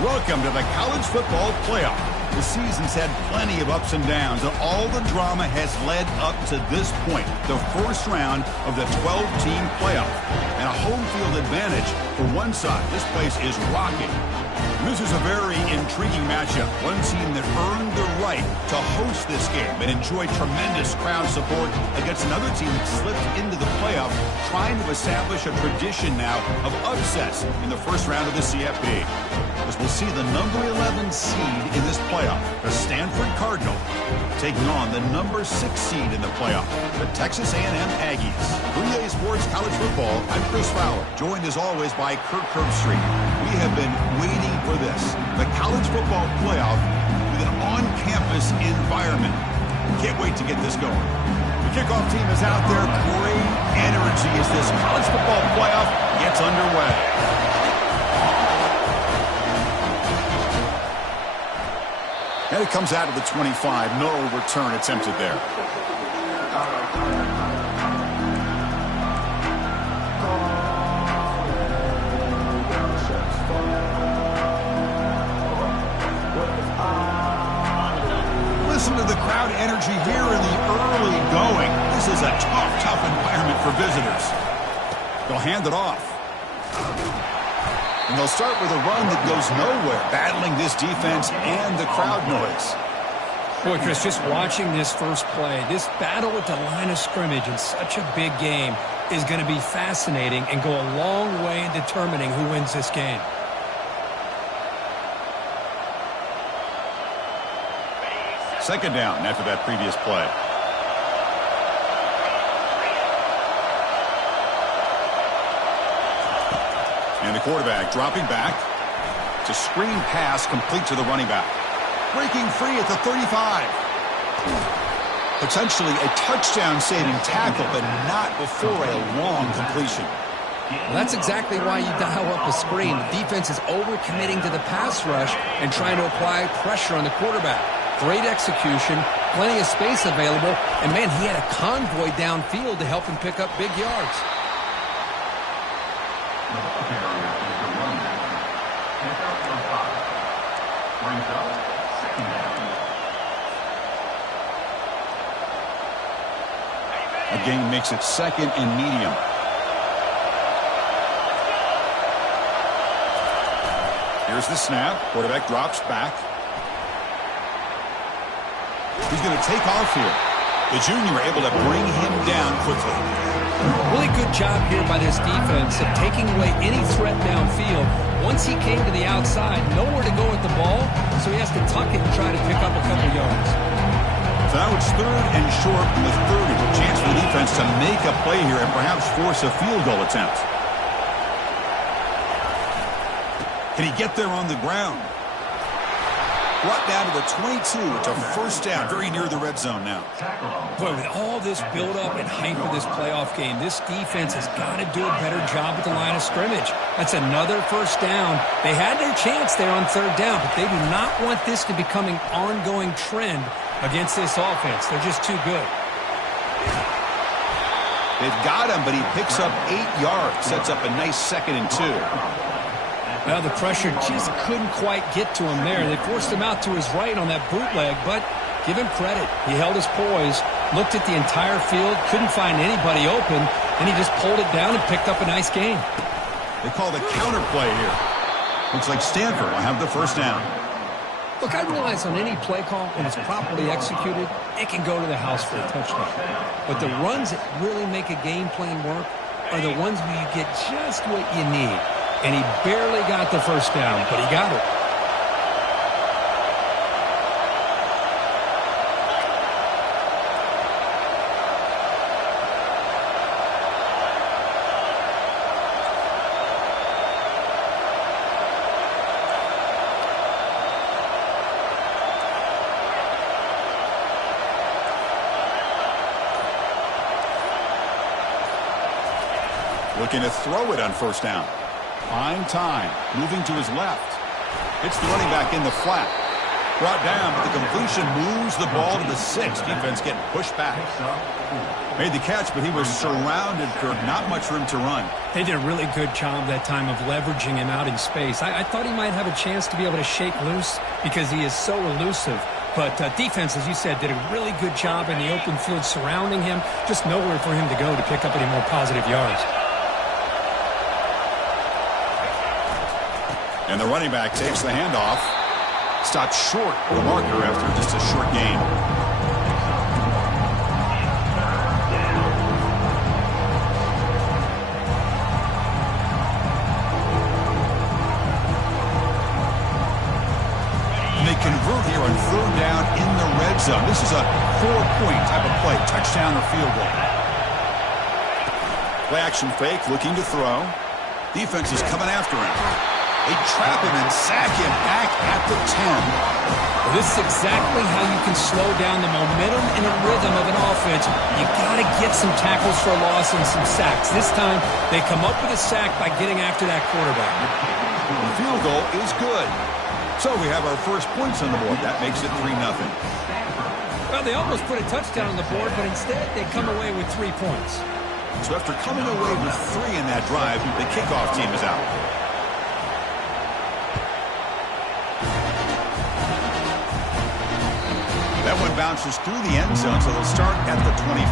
Welcome to the college football playoff. The season's had plenty of ups and downs, and all the drama has led up to this point, the first round of the 12-team playoff. And a home field advantage for one side. This place is rocking. This is a very intriguing matchup. One team that earned the right to host this game and enjoyed tremendous crowd support against another team that slipped into the playoff, trying to establish a tradition now of upsets in the first round of the CFP. As we'll see the number 11 seed in this playoff, the Stanford Cardinal, taking on the number 6 seed in the playoff, the Texas A&M Aggies. For EA Sports College Football, I'm Chris Fowler, joined as always by Kirk Herbstreit. We have been waiting for this, the college football playoff with an on-campus environment. Can't wait to get this going. The kickoff team is out there. Great energy as this college football playoff gets underway. And it comes out of the 25. No return attempted there. Listen to the crowd energy here in the early going. This is a tough environment for visitors. They'll hand it off. And they'll start with a run that goes nowhere, battling this defense and the crowd noise. Boy, Chris, just watching this first play, this battle at the line of scrimmage in such a big game is going to be fascinating and go a long way in determining who wins this game. Second down after that previous play. And the quarterback dropping back. It's a screen pass complete to the running back. Breaking free at the 35. Potentially a touchdown-saving tackle, but not before a long completion. Well, that's exactly why you dial up a screen. The defense is overcommitting to the pass rush and trying to apply pressure on the quarterback. Great execution, plenty of space available, and, man, he had a convoy downfield to help him pick up big yards. A gain makes it second and medium. Here's the snap. Quarterback drops back. He's going to take off here. The junior able to bring him down quickly. Really good job here by this defense of taking away any threat downfield. Once he came to the outside, nowhere to go with the ball, so he has to tuck it and try to pick up a couple yards. So now it's third and short from the 30. A chance for the defense to make a play here and perhaps force a field goal attempt. Can he get there on the ground? Brought down to the 22. It's a first down, very near the red zone now. Boy, with all this build-up and hype for this playoff game, this defense has got to do a better job at the line of scrimmage. That's another first down. They had their chance there on third down, but they do not want this to become an ongoing trend against this offense. They're just too good. They've got him, but he picks up 8 yards. Sets up a nice 2nd and 2. Well, the pressure just couldn't quite get to him there. They forced him out to his right on that bootleg, but give him credit. He held his poise, looked at the entire field, couldn't find anybody open, and he just pulled it down and picked up a nice gain. They call the counter play here. Looks like Stanford will have the first down. Look, I realize on any play call, when it's properly executed, it can go to the house for a touchdown. But the runs that really make a game plan work are the ones where you get just what you need. And he barely got the first down, but he got it. Looking to throw it on first down. Fine time. Moving to his left. Hits the running back in the flat. Brought down, but the completion moves the ball to the 6. Defense getting pushed back. Made the catch, but he was surrounded, Kirk. Not much room to run. They did a really good job that time of leveraging him out in space. I thought he might have a chance to be able to shake loose because he is so elusive. But defense, as you said, did a really good job in the open field surrounding him. Just nowhere for him to go to pick up any more positive yards. And the running back takes the handoff. Stopped short of the marker after just a short gain. And they convert here on 3rd down in the red zone. This is a 4-point type of play, touchdown or field goal. Play action fake, looking to throw. Defense is coming after him. They trap him and sack him back at the 10. Well, this is exactly how you can slow down the momentum and a rhythm of an offense. You got to get some tackles for a loss and some sacks. This time, they come up with a sack by getting after that quarterback. The field goal is good. So we have our first points on the board. That makes it 3-0. Well, they almost put a touchdown on the board, but instead they come away with 3 points. So after coming away with 3 in that drive, the kickoff team is out. That one bounces through the end zone, so they'll start at the 25.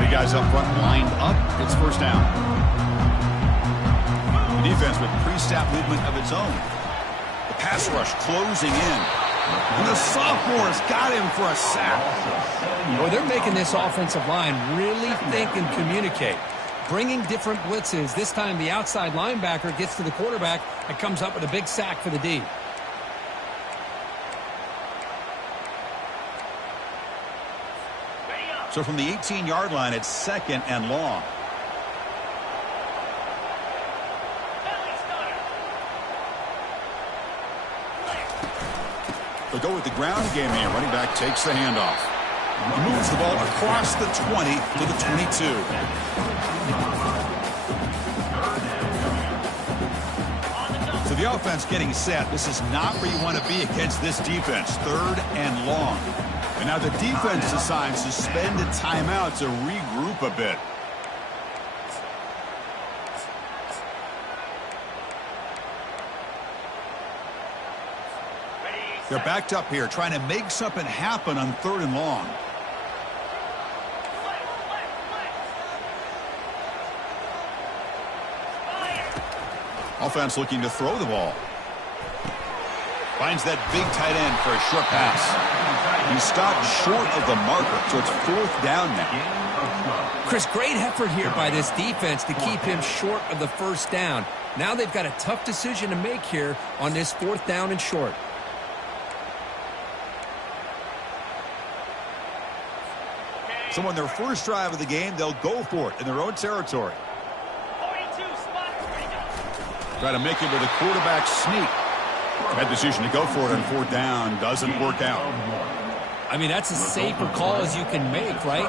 Big guys up front lined up. It's first down. The defense with pre-snap movement of its own. The pass rush closing in. And the sophomore's got him for a sack. Well, they're making this offensive line really think and communicate. Bringing different blitzes. This time the outside linebacker gets to the quarterback and comes up with a big sack for the D. So from the 18-yard line, it's 2nd and long. They'll go with the ground game here. Running back takes the handoff. He moves the ball across the 20 to the 22. So the offense getting set. This is not where you want to be against this defense. 3rd and long. And now the defense decides to spend a timeout to regroup a bit. They're backed up here, trying to make something happen on 3rd and long. Offense looking to throw the ball. Finds that big tight end for a short pass. He stopped short of the marker, so it's 4th down now. Chris, great effort here by this defense to keep him short of the 1st down. Now they've got a tough decision to make here on this 4th down and short. So on their first drive of the game, they'll go for it in their own territory. Try to make it with a quarterback sneak. That decision to go for it on 4th down doesn't work out. I mean, that's as safe a call as you can make, right?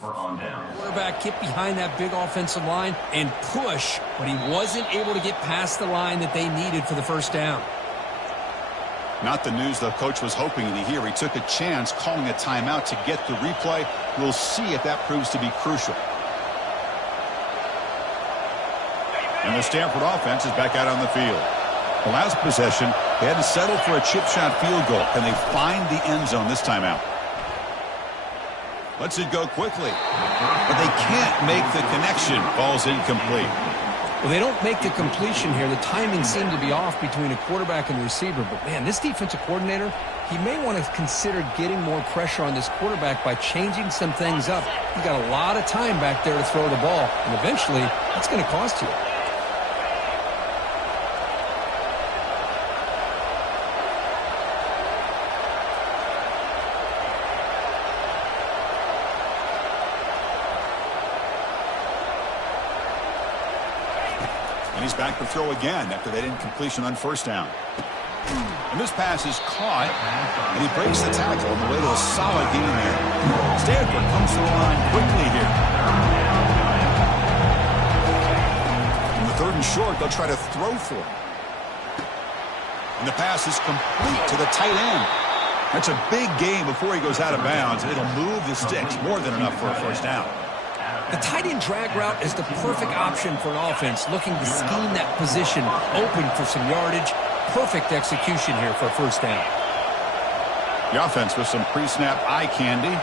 Quarterback get behind that big offensive line and push, but he wasn't able to get past the line that they needed for the 1st down. Not the news the coach was hoping to hear. He took a chance calling a timeout to get the replay. We'll see if that proves to be crucial. And the Stanford offense is back out on the field. The last possession, they had to settle for a chip shot field goal. Can they find the end zone this time out? Lets it go quickly. But they can't make the connection. Ball's incomplete. Well, they don't make the completion here. The timing seemed to be off between a quarterback and the receiver. But, man, this defensive coordinator, he may want to consider getting more pressure on this quarterback by changing some things up. He got a lot of time back there to throw the ball, and eventually that's going to cost you. And he's back to throw again after that incompletion on 1st down. And this pass is caught, and he breaks the tackle on the way to a solid gain there. Stanford comes to the line quickly here. In the 3rd and short, they'll try to throw for it. And the pass is complete to the tight end. That's a big gain before he goes out of bounds. It'll move the sticks, more than enough for a first down. The tight end drag route is the perfect option for an offense looking to scheme that position open for some yardage. Perfect execution here for a first down. The offense with some pre-snap eye candy.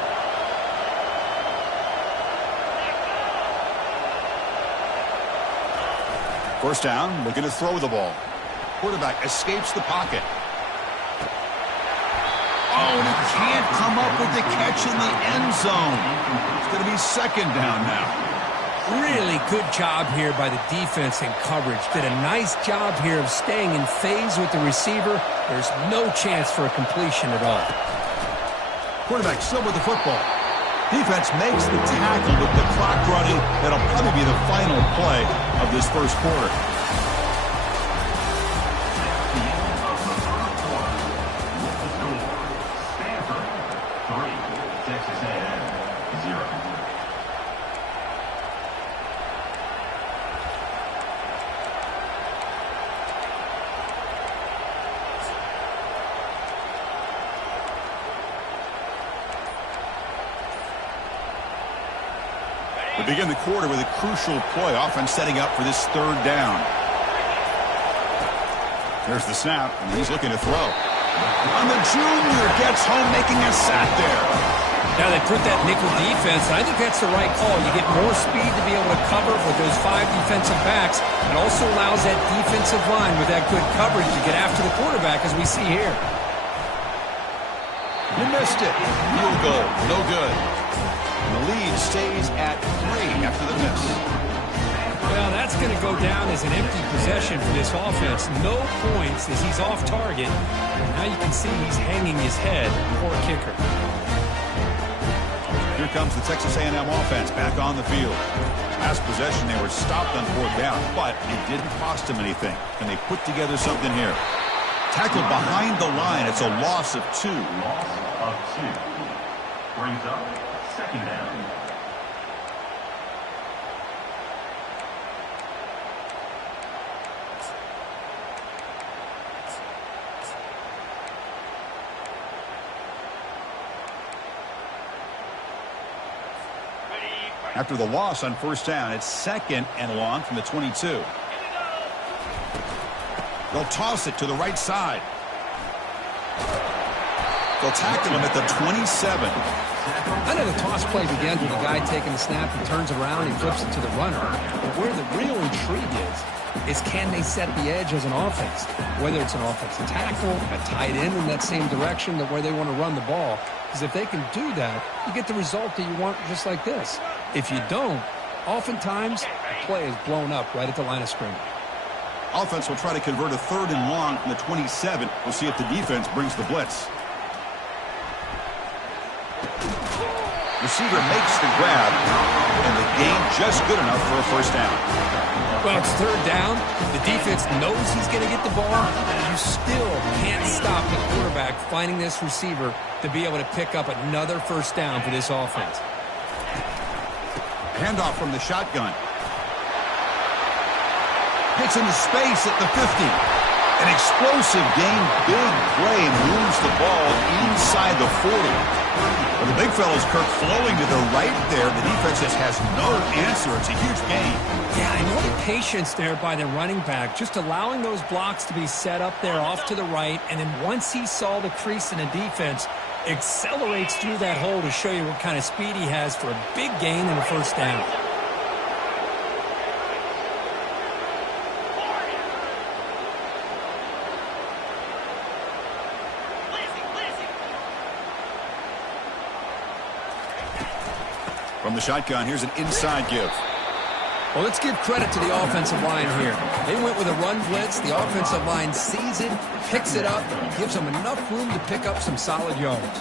First down, looking to throw the ball. Quarterback escapes the pocket. Oh, and he can't come up with the catch in the end zone. It's going to be 2nd down now. Really good job here by the defense in coverage. Did a nice job here of staying in phase with the receiver. There's no chance for a completion at all. Quarterback still with the football. Defense makes the tackle with the clock running. That'll probably be the final play of this first quarter. Texas A&M 0. We begin the quarter with a crucial play. Offense setting up for this 3rd down. There's the snap, and he's looking to throw. And the junior gets home, making a sack there. Now they put that nickel defense, and I think that's the right call. You get more speed to be able to cover with those 5 defensive backs. It also allows that defensive line with that good coverage to get after the quarterback, as we see here. You missed it. Field goal, no good. And the lead stays at 3 after the miss. Well, that's going to go down as an empty possession for this offense. No points as he's off target. And now you can see he's hanging his head. Poor kicker. Here comes the Texas A&M offense back on the field. Last possession, they were stopped on 4th down, but it didn't cost them anything. And they put together something here. Tackled behind the line. It's a loss of 2. Loss of 2. Brings up 2nd down. After the loss on 1st down, it's 2nd and long from the 22. They'll toss it to the right side. They'll tackle him at the 27. I know the toss play begins with the guy taking the snap and turns around and flips it to the runner. But where the real intrigue is can they set the edge as an offense? Whether it's an offensive tackle, a tight end in that same direction, where they want to run the ball. Because if they can do that, you get the result that you want just like this. If you don't, oftentimes the play is blown up right at the line of scrimmage. Offense will try to convert a 3rd and long from the 27. We'll see if the defense brings the blitz. Receiver makes the grab, and the gain just good enough for a first down. Well, it's 3rd down. The defense knows he's going to get the ball. You still can't stop the quarterback finding this receiver to be able to pick up another first down for this offense. Handoff from the shotgun. Gets into space at the 50. An explosive gain, big play, moves the ball inside the 40. Well, the big fellow's Kirk flowing to the right there. The defense just has no answer. It's a huge gain. Yeah, I know the patience there by the running back, just allowing those blocks to be set up there off to the right, and then once he saw the crease in the defense, accelerates through that hole to show you what kind of speed he has for a big gain and a first down. From the shotgun, here's an inside give. Well, let's give credit to the offensive line here. They went with a run blitz. The offensive line sees it, picks it up, gives them enough room to pick up some solid yards.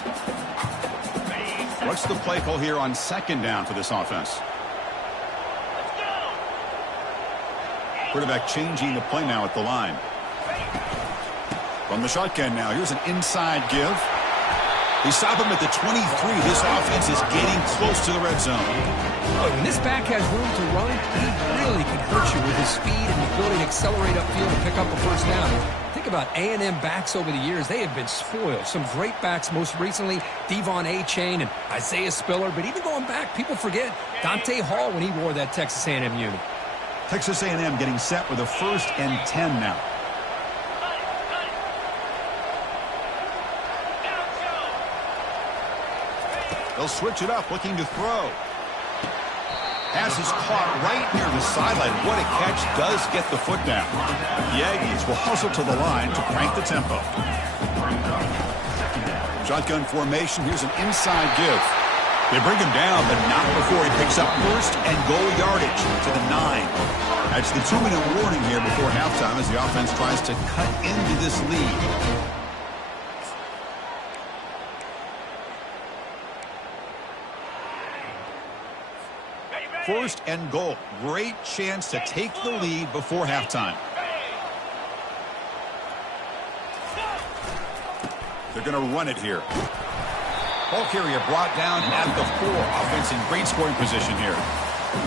What's the play call here on 2nd down for this offense? Quarterback changing the play now at the line. From the shotgun now, here's an inside give. They stop him at the 23. This offense is getting close to the red zone. Boy, when this back has room to run, he really can hurt you with his speed and the ability to accelerate upfield and pick up a first down. Think about A&M backs over the years. They have been spoiled. Some great backs, most recently Devon A-Chain and Isaiah Spiller. But even going back, people forget Dante Hall when he wore that Texas A&M unit. Texas A&M getting set with a 1st and 10 now. They'll switch it up, looking to throw. Pass is caught right near the sideline. What a catch, does get the foot down. The Aggies will hustle to the line to crank the tempo. Shotgun formation, here's an inside give. They bring him down, but not before he picks up 1st and goal yardage to the 9. That's the 2-minute warning here before halftime as the offense tries to cut into this lead. 1st and goal. Great chance to take the lead before halftime. They're going to run it here. Ball carrier brought down at the 4. Offense in great scoring position here.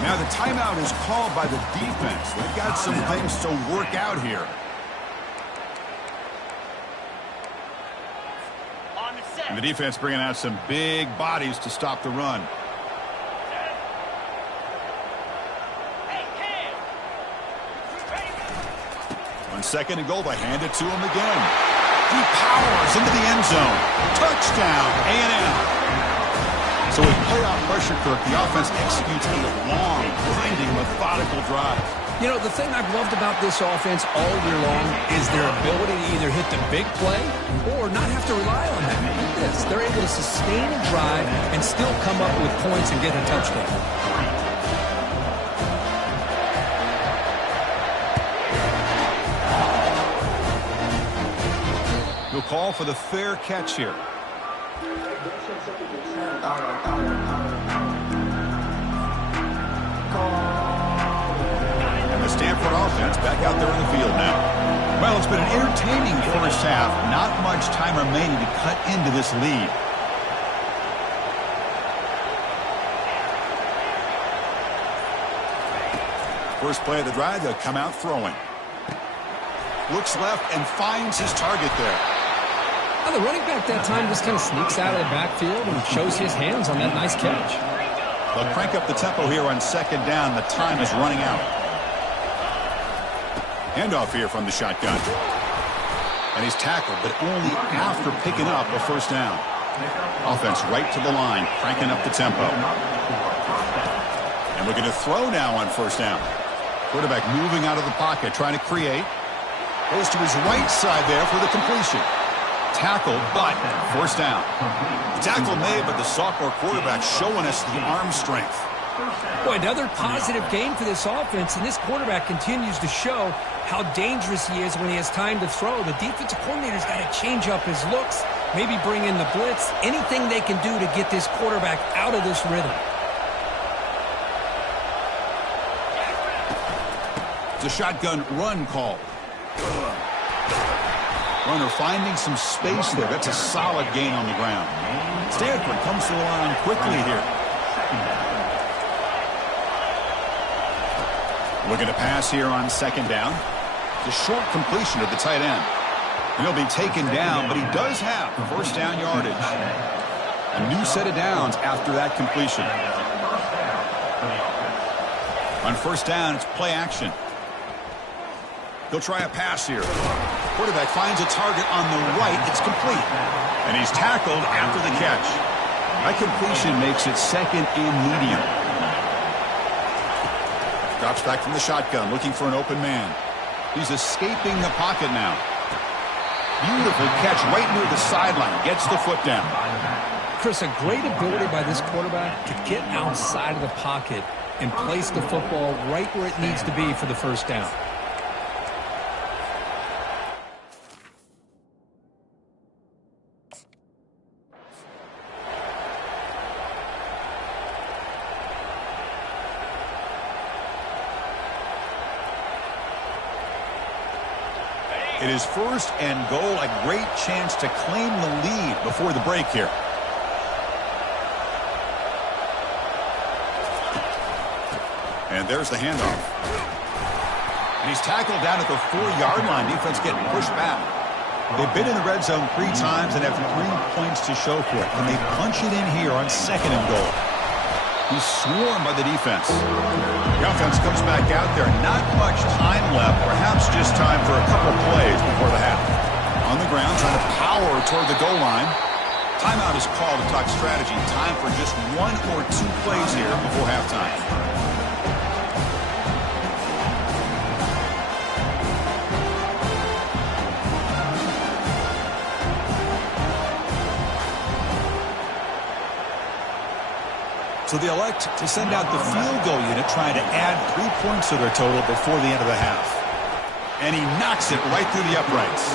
Now the timeout is called by the defense. They've got some things to work out here. And the defense bringing out some big bodies to stop the run. On 2nd and goal, they hand it to him again. He powers into the end zone. Touchdown, A&M. So with playoff pressure, Kirk, the offense executes a long, grinding, methodical drive. You know, the thing I've loved about this offense all year long is their ability to either hit the big play or not have to rely on that. Look at this. They're able to sustain a drive and still come up with points and get a touchdown. He'll call for the fair catch here. And the Stanford offense back out there in the field now. Well, it's been an entertaining first half. Not much time remaining to cut into this lead. First play of the drive, they'll come out throwing. Looks left and finds his target there. Now the running back that time just kind of sneaks out of the backfield and shows his hands on that nice catch. They'll crank up the tempo here on 2nd down. The time is running out. Handoff here from the shotgun. And he's tackled, but only after picking up a first down. Offense right to the line, cranking up the tempo. And we're going to throw now on 1st down. Quarterback moving out of the pocket, trying to create. Goes to his right side there for the completion. Tackled, but 1st down. The tackle made, but the sophomore quarterback showing us the arm strength. Boy, another positive game for this offense, and this quarterback continues to show how dangerous he is when he has time to throw. The defensive coordinator's got to change up his looks, maybe bring in the blitz, anything they can do to get this quarterback out of this rhythm. It's a shotgun run call. Runner finding some space there. That's a solid gain on the ground. Stanford comes to the line quickly here. Looking to pass here on 2nd down. The short completion of the tight end. And he'll be taken down, but he does have 1st down yardage. A new set of downs after that completion. On 1st down, it's play action. He'll try a pass here. Quarterback finds a target on the right. It's complete. And he's tackled after the catch. That completion makes it 2nd and medium. Drops back from the shotgun, looking for an open man. He's escaping the pocket now. Beautiful catch right near the sideline. Gets the foot down. Chris, a great ability by this quarterback to get outside of the pocket and place the football right where it needs to be for the 1st down. It is first and goal, a great chance to claim the lead before the break here. And there's the handoff. And he's tackled down at the 4-yard line. Defense getting pushed back. They've been in the red zone 3 times and have 3 points to show for it. Can they punch it in here on second and goal? He's swarmed by the defense. The offense comes back out there. Not much time left. Perhaps just time for a couple plays before the half. On the ground, trying to power toward the goal line. Timeout is called to talk strategy. Time for just 1 or 2 plays here before halftime. So they elect to send out the field goal unit, trying to add 3 points to their total before the end of the half. And he knocks it right through the uprights.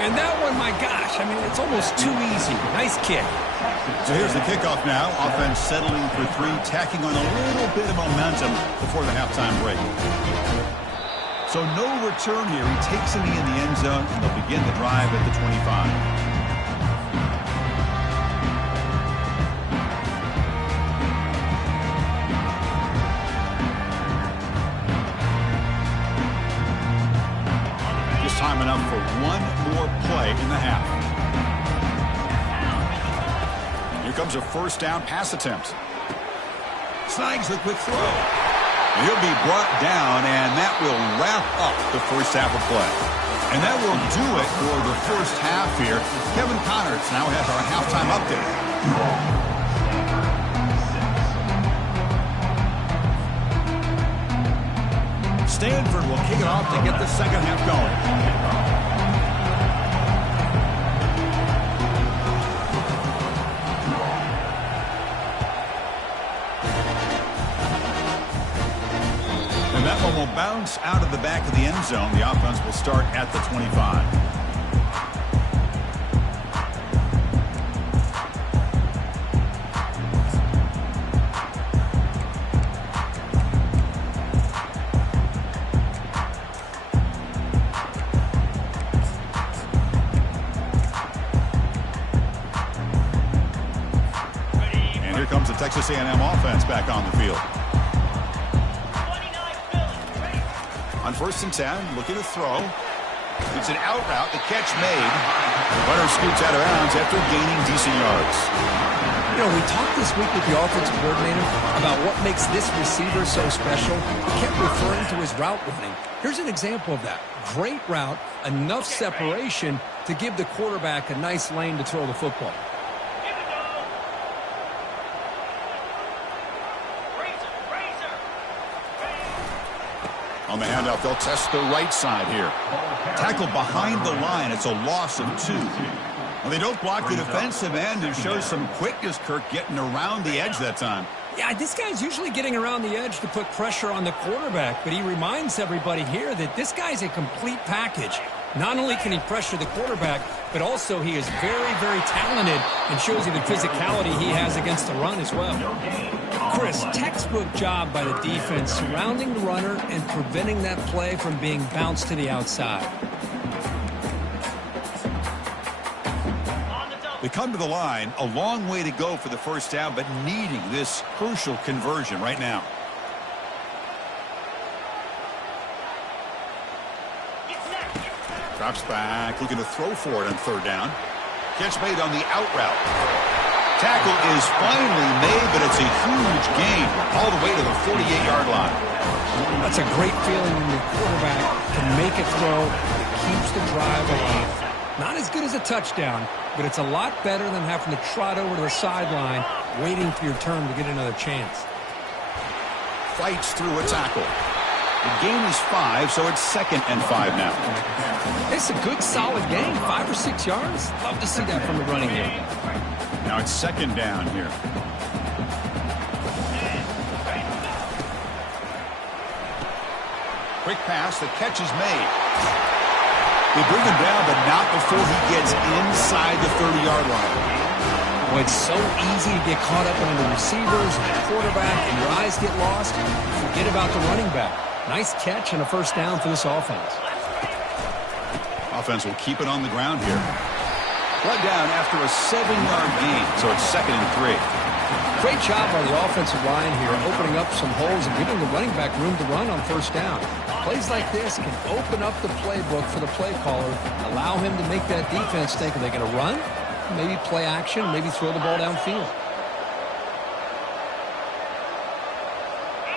And that one, my gosh, I mean, it's almost too easy. Nice kick. So here's the kickoff now. Offense settling for 3, tacking on a little bit of momentum before the halftime break. So no return here. He takes it in the end zone, and they'll begin the drive at the 25. Time enough for 1 more play in the half. Here comes a first down pass attempt. Snags the quick throw. And he'll be brought down, and that will wrap up the first half of play. And that will do it for the first half here. Kevin Connors now has our halftime update. Stanford will kick it off to get the second half going. And that one will bounce out of the back of the end zone. The offense will start at the 25. Texas A&M offense back on the field. On first and 10, looking to throw. It's an out route. The catch made. The runner scoots out of bounds after gaining decent yards. You know, we talked this week with the offensive coordinator about what makes this receiver so special. He kept referring to his route running. Here's an example of that. Great route, enough separation to give the quarterback a nice lane to throw the football. On the handoff, they'll test the right side here. Tackle behind the line. It's a loss of 2. Well, they don't block the defensive end and show some quickness, Kirk, getting around the edge that time. Yeah, this guy's usually getting around the edge to put pressure on the quarterback, but he reminds everybody here that this guy's a complete package. Not only can he pressure the quarterback, but also he is very, very talented and shows you the physicality he has against the run as well. Chris, textbook job by the defense surrounding the runner and preventing that play from being bounced to the outside. They come to the line, a long way to go for the first down, but needing this crucial conversion right now. Drops back, looking to throw for it on third down. Catch made on the out route. Tackle is finally made, but it's a huge gain all the way to the 48-yard line. That's a great feeling when your quarterback can make a throw that keeps the drive alive. Not as good as a touchdown, but it's a lot better than having to trot over to the sideline, waiting for your turn to get another chance. Fights through a tackle. The gain is 5, so it's 2nd and 5 now. It's a good, solid gain, 5 or 6 yards. Love to see that from the running game. Now it's 2nd down here. Quick pass, the catch is made. They bring him down, but not before he gets inside the 30-yard line. Well, it's so easy to get caught up in the receivers and the quarterback, and your eyes get lost. Forget about the running back. Nice catch and a first down for this offense. offense will keep it on the ground here. Brought down after a 7-yard gain, so it's 2nd and 3. Great job by the offensive line here, opening up some holes and giving the running back room to run on 1st down. Plays like this can open up the playbook for the play caller, allow him to make that defense think, are they going to run? Maybe play action, maybe throw the ball downfield.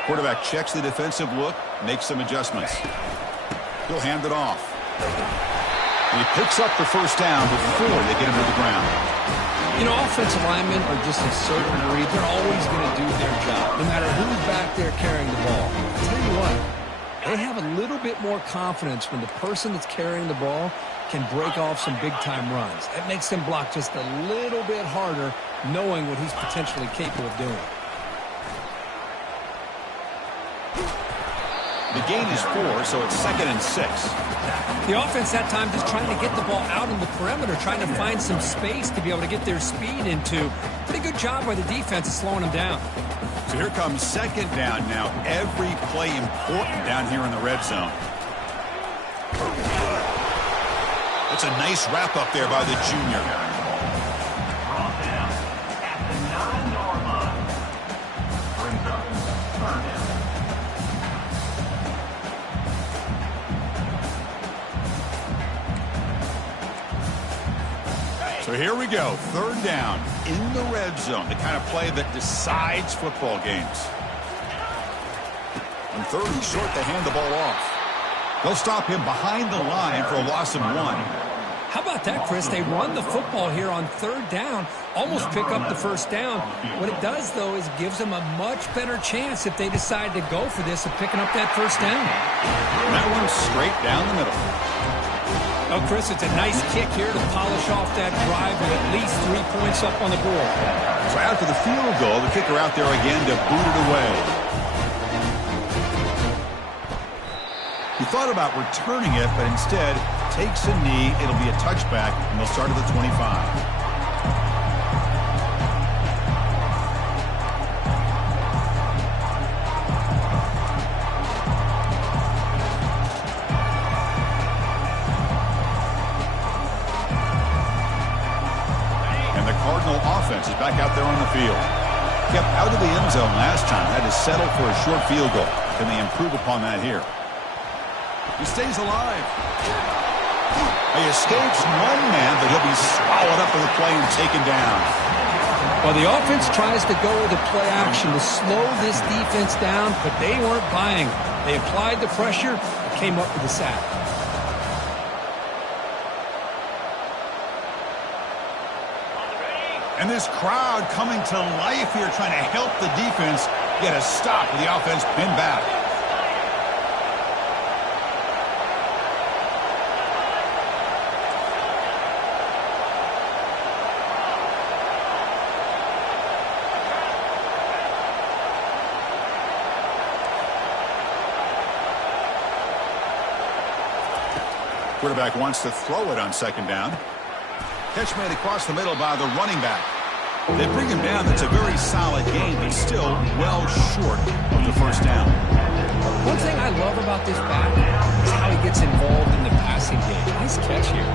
Quarterback checks the defensive look, makes some adjustments. He'll hand it off. And he picks up the 1st down before they get him to the ground. You know, offensive linemen are just a certain breed. They're always going to do their job, no matter who's back there carrying the ball. I'll tell you what, they have a little bit more confidence when the person that's carrying the ball can break off some big-time runs. That makes them block just a little bit harder, knowing what he's potentially capable of doing. The gain is 4, so it's 2nd and 6. The offense that time just trying to get the ball out in the perimeter, trying to find some space to be able to get their speed into. Pretty good job by the defense of slowing them down. So here comes 2nd down now. Every play important down here in the red zone. That's a nice wrap up there by the junior. Brought down at the 9-yard line. Brings up 3rd down. So here we go, 3rd down in the red zone, the kind of play that decides football games. On 3rd and short, they hand the ball off. They'll stop him behind the line for a loss of 1. How about that, Chris? They run the football here on 3rd down, almost pick up the 1st down. What it does, though, is gives them a much better chance if they decide to go for this of picking up that 1st down. And that one's straight down the middle. Oh, Chris, it's a nice kick here to polish off that drive with at least 3 points up on the board. So after the field goal, the kicker out there again to boot it away. He thought about returning it, but instead takes a knee. It'll be a touchback, and they'll start at the 25. Offense is back out there on the field. Kept out of the end zone last time. Had to settle for a short field goal. Can they improve upon that here? He stays alive. He escapes one man, but he'll be swallowed up in the play and taken down. Well, the offense tries to go with the play action to slow this defense down, but they weren't buying. They applied the pressure and came up with the sack. And this crowd coming to life here, trying to help the defense get a stop with the offense pinned back. Quarterback wants to throw it on 2nd down. Catch made across the middle by the running back. They bring him down. That's a very solid game, but still well short of the 1st down. One thing I love about this back is how he gets involved in the passing game. Nice catch here.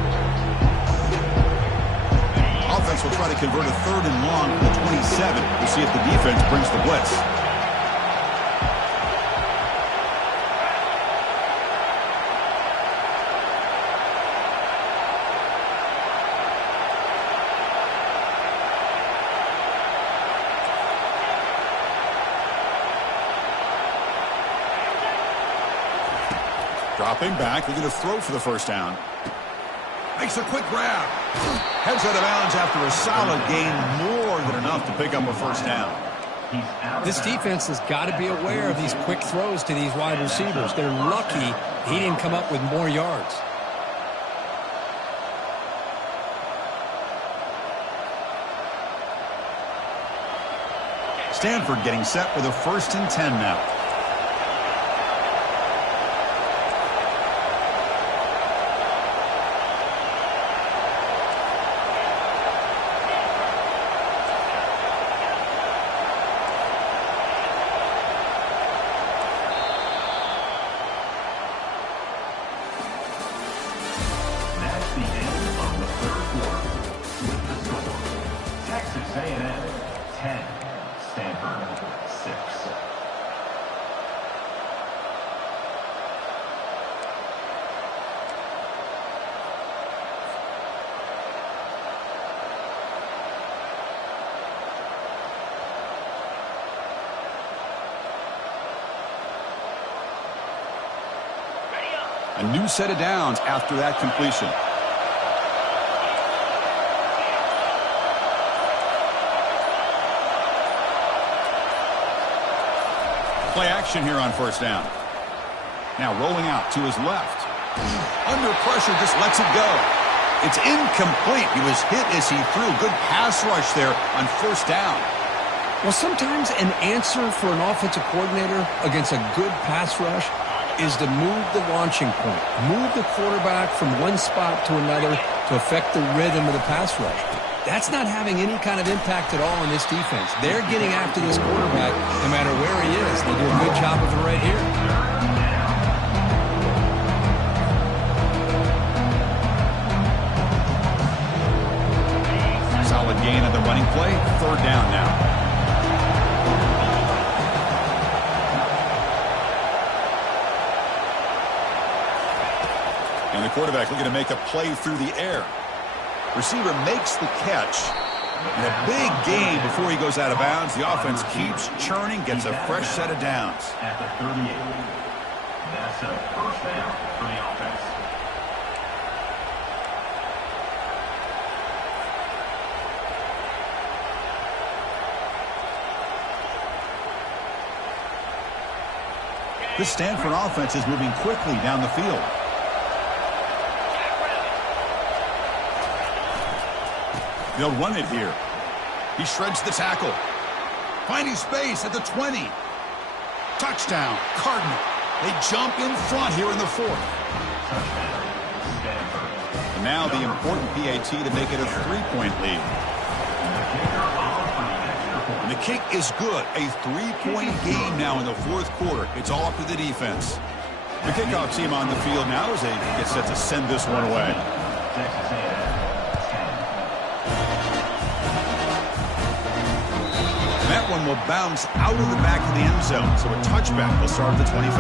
Offense will try to convert a 3rd and long from the 27. We'll see if the defense brings the blitz. Dropping back, they're going to throw for the 1st down. Makes a quick grab. Heads out of bounds after a solid gain, more than enough to pick up a 1st down. This defense has got to be aware of these quick throws to these wide receivers. They're lucky he didn't come up with more yards. Stanford getting set with a 1st and 10 now. Texas A&M 10, Stanford 6. A new set of downs after that completion. Play action here on first down. Now rolling out to his left. Under pressure, just lets it go. It's incomplete. He was hit as he threw. Good pass rush there on first down. Well, sometimes an answer for an offensive coordinator against a good pass rush is to move the launching point, move the quarterback from one spot to another to affect the rhythm of the pass rush. That's not having any kind of impact at all in this defense. They're getting after this quarterback no matter where he is. They do a good job of it right here. Solid gain on the running play. Third down now. And the quarterback looking to make a play through the air. Receiver makes the catch. And a big gain before he goes out of bounds. The offense keeps churning, gets a fresh set of downs. At the 38. That's a first down for the offense. The Stanford offense is moving quickly down the field. They'll run it here. He shreds the tackle. Finding space at the 20. Touchdown, Cardinal. They jump in front here in the fourth. And now the important PAT to make it a 3-point lead. And the kick is good. A 3-point game now in the fourth quarter. It's all up to the defense. The kickoff team on the field now as they get set to send this one away. Texas A&M. That one will bounce out of the back of the end zone, so a touchback will start at the 25.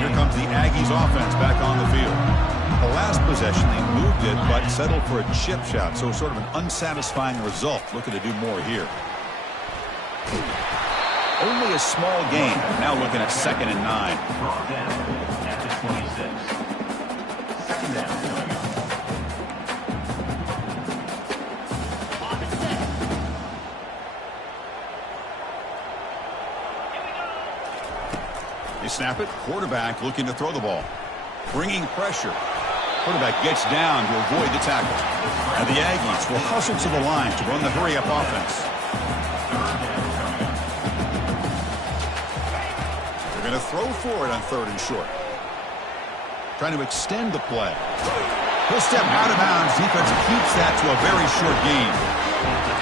Here comes the Aggies offense back on the field. The last possession, they moved it, but settled for a chip shot, so sort of an unsatisfying result. Looking to do more here. Only a small gain. Now looking at 2nd and 9. Brought down at the 26. Second down. They snap it. Quarterback looking to throw the ball. Bringing pressure. Quarterback gets down to avoid the tackle. And the Aggies will hustle to the line to run the hurry-up offense. Going to throw for it on 3rd and short. Trying to extend the play. He'll step out of bounds. Defense keeps that to a very short gain.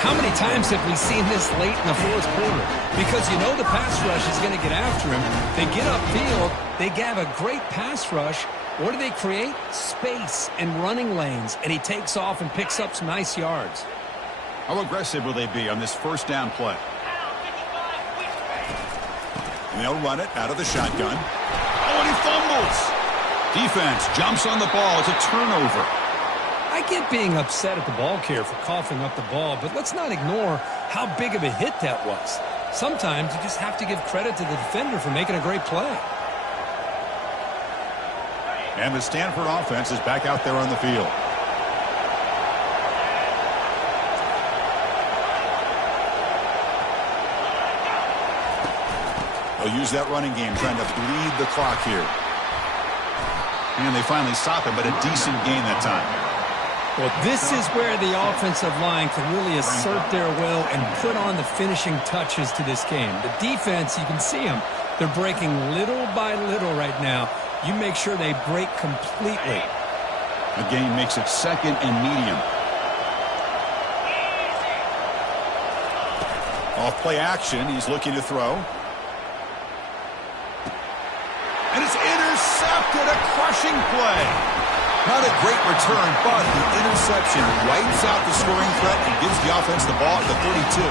How many times have we seen this late in the fourth quarter? Because you know the pass rush is going to get after him. They get upfield. They have a great pass rush. What do they create? Space and running lanes. And he takes off and picks up some nice yards. How aggressive will they be on this first down play? And they'll run it out of the shotgun. Oh, and he fumbles. Defense jumps on the ball. It's a turnover. I get being upset at the ball carrier for coughing up the ball, but let's not ignore how big of a hit that was. Sometimes you just have to give credit to the defender for making a great play. And the Stanford offense is back out there on the field. They'll use that running game, trying to bleed the clock here. And they finally stop it, but a decent gain that time. Well, this is where the offensive line can really assert their will and put on the finishing touches to this game. The defense, you can see them. They're breaking little by little right now. You make sure they break completely. The game makes it 2nd and medium. Off play action, he's looking to throw. And it's intercepted, a crushing play. Not a great return, but the interception wipes out the scoring threat and gives the offense the ball at the 32.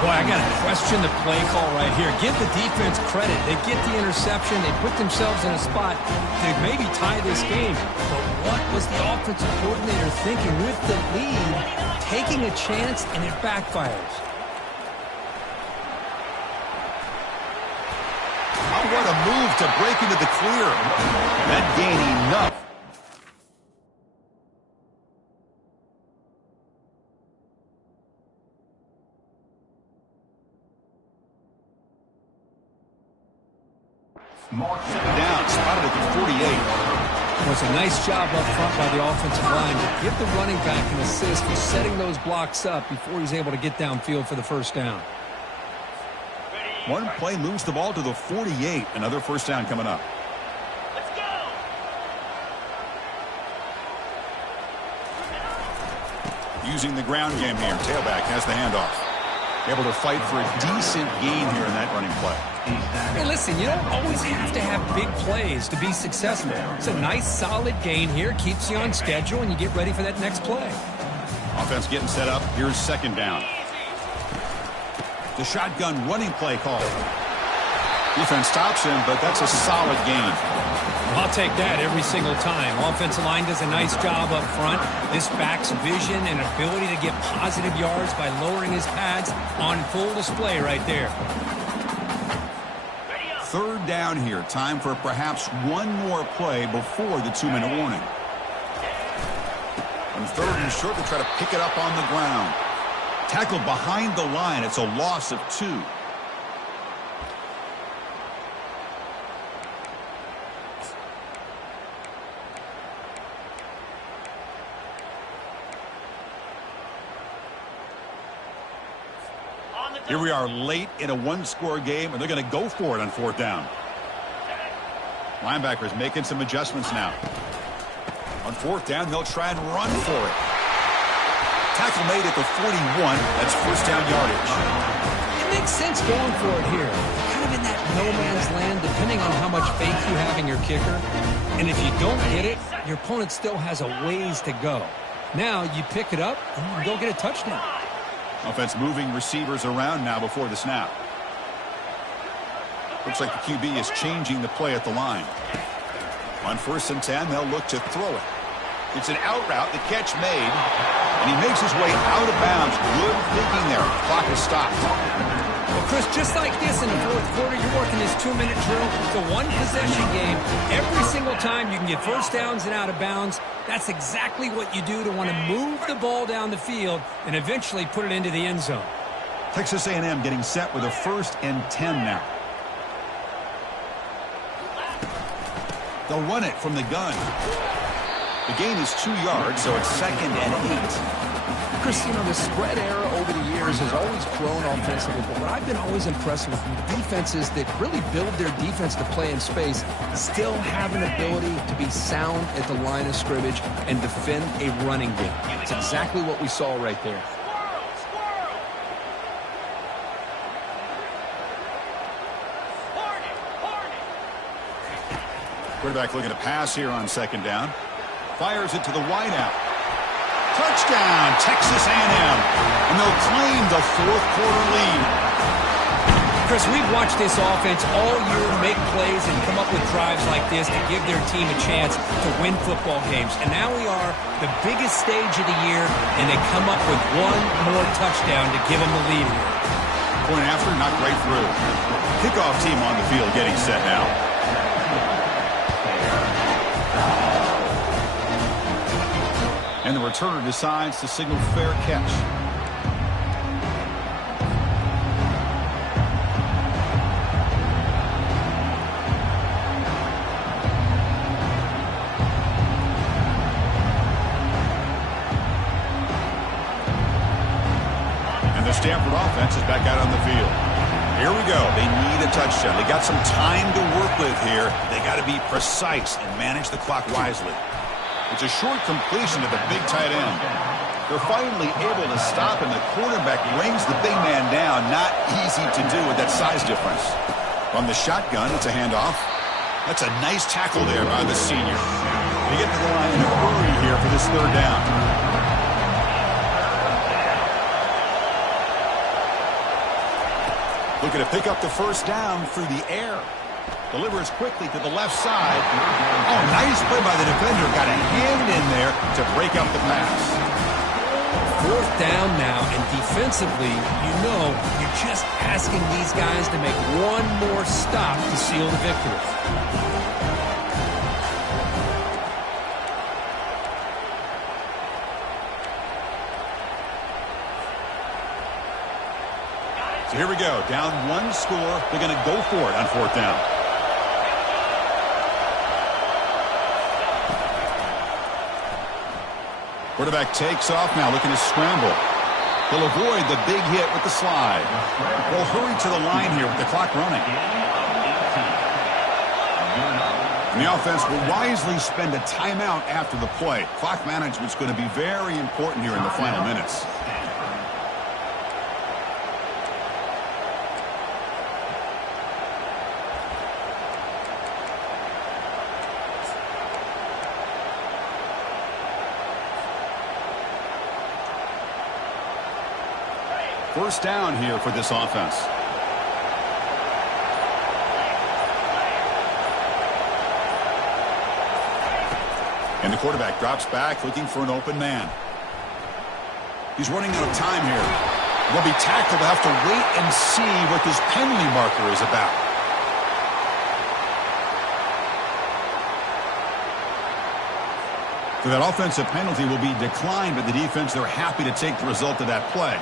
Boy, I got to question the play call right here. Give the defense credit. They get the interception. They put themselves in a spot to maybe tie this game. But what was the offensive coordinator thinking with the lead, taking a chance, and it backfires? Oh, what a move to break into the clear. That gain enough. Down, spotted at the 48. It was a nice job up front by the offensive line to give the running back an assist for setting those blocks up before he's able to get downfield for the first down. One play moves the ball to the 48. Another first down coming up. Let's go. Using the ground game here. Tailback has the handoff. Able to fight for a decent gain here in that running play. Hey, listen, you don't always have to have big plays to be successful. It's a nice, solid gain here. Keeps you on schedule, and you get ready for that next play. Offense getting set up. Here's second down. The shotgun running play call. Defense stops him, but that's a solid gain. I'll take that every single time. Offensive line does a nice job up front. This back's vision and ability to get positive yards by lowering his pads on full display right there. Third down here. Time for perhaps one more play before the 2-minute warning. On third and short, they try to pick it up on the ground. Tackled behind the line. It's a loss of 2. Here we are late in a one-score game, and they're going to go for it on fourth down. Linebackers making some adjustments now. On fourth down, they'll try and run for it. Tackle made at the 41. That's first down yardage. It makes sense going for it here. Kind of in that no-man's land, depending on how much faith you have in your kicker. And if you don't get it, your opponent still has a ways to go. Now you pick it up and you can go get a touchdown. Offense moving receivers around now before the snap. Looks like the QB is changing the play at the line. On first and 10, they'll look to throw it. It's an out route, the catch made, and he makes his way out of bounds. Good thinking there. Clock is stopped. Well, Chris, just like this in the fourth quarter, you're working this 2-minute drill. It's a one-possession game. Every single time you can get first downs and out of bounds. That's exactly what you do to want to move the ball down the field and eventually put it into the end zone. Texas A&M getting set with a first and 10 now. They'll run it from the gun. The gain is 2 yards, so it's second and 8. Chris, you know, the spread era over the years has always grown offensively, but what I've been always impressed with defenses that really build their defense to play in space still have an ability to be sound at the line of scrimmage and defend a running game. It's exactly what we saw right there. Quarterback looking to pass here on second down. Fires it to the wideout. Touchdown, Texas A&M. And they'll claim the fourth quarter lead. Chris, we've watched this offense all year make plays and come up with drives like this to give their team a chance to win football games. And now we are the biggest stage of the year, and they come up with one more touchdown to give them the lead here. Point after, not right through. Kickoff team on the field getting set now. And the returner decides to signal fair catch. And the Stanford offense is back out on the field. Here we go. They need a touchdown. They got some time to work with here. They got to be precise and manage the clock wisely. It's a short completion to the big tight end. They're finally able to stop, and the quarterback brings the big man down. Not easy to do with that size difference. From the shotgun, it's a handoff. That's a nice tackle there by the senior. They get to the line in a hurry here for this third down. Looking to pick up the first down through the air. Delivers quickly to the left side. Oh, nice play by the defender. Got a hand in there to break up the pass. Fourth down now, and defensively, you're just asking these guys to make one more stop to seal the victory. So here we go. Down one score. They're going to go for it on fourth down. Quarterback takes off now, looking to scramble. He'll avoid the big hit with the slide. They'll hurry to the line here with the clock running. And the offense will wisely spend a timeout after the play. Clock management's going to be very important here in the final minutes. First down here for this offense. And the quarterback drops back looking for an open man. He's running out of time here. They'll be tackled. They'll have to wait and see what this penalty marker is about. So that offensive penalty will be declined by the defense. They're happy to take the result of that play.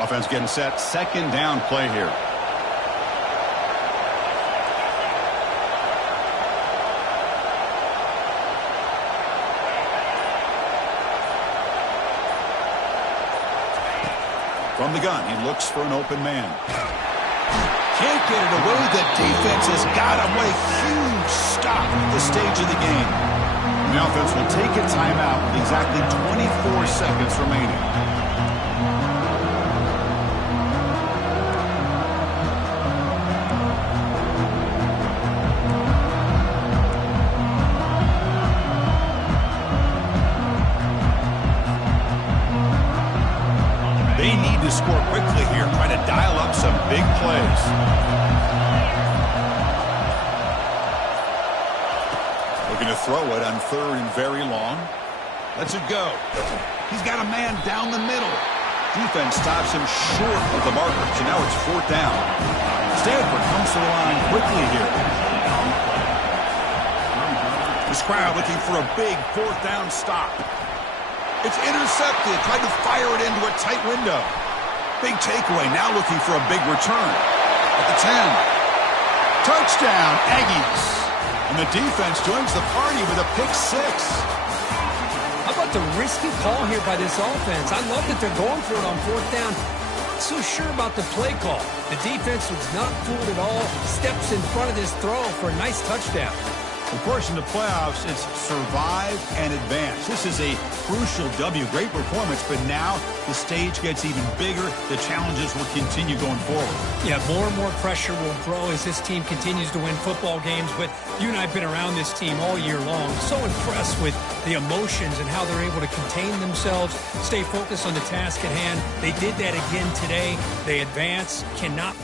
Offense getting set. Second down play here. From the gun, he looks for an open man. Can't get it away. The defense has got him. What a huge stop at this stage of the game. And the offense will take a timeout with exactly 24 seconds remaining. Score quickly here, trying to dial up some big plays. Looking to throw it on third and very long. Lets it go. He's got a man down the middle. Defense stops him short of the marker, so now it's fourth down. Stanford comes to the line quickly here. This crowd looking for a big fourth down stop. It's intercepted. Tried to fire it into a tight window. Big takeaway, now looking for a big return. At the 10. Touchdown, Aggies. And the defense joins the party with a pick six. How about the risky call here by this offense? I love that they're going for it on fourth down. Not so sure about the play call. The defense was not fooled at all. Steps in front of this throw for a nice touchdown. Of course, in the playoffs, it's survive and advance. This is a crucial W. Great performance, but now the stage gets even bigger. The challenges will continue going forward. Yeah, more and more pressure will grow as this team continues to win football games. But you and I have been around this team all year long. So impressed with the emotions and how they're able to contain themselves, stay focused on the task at hand. They did that again today. They advance, cannot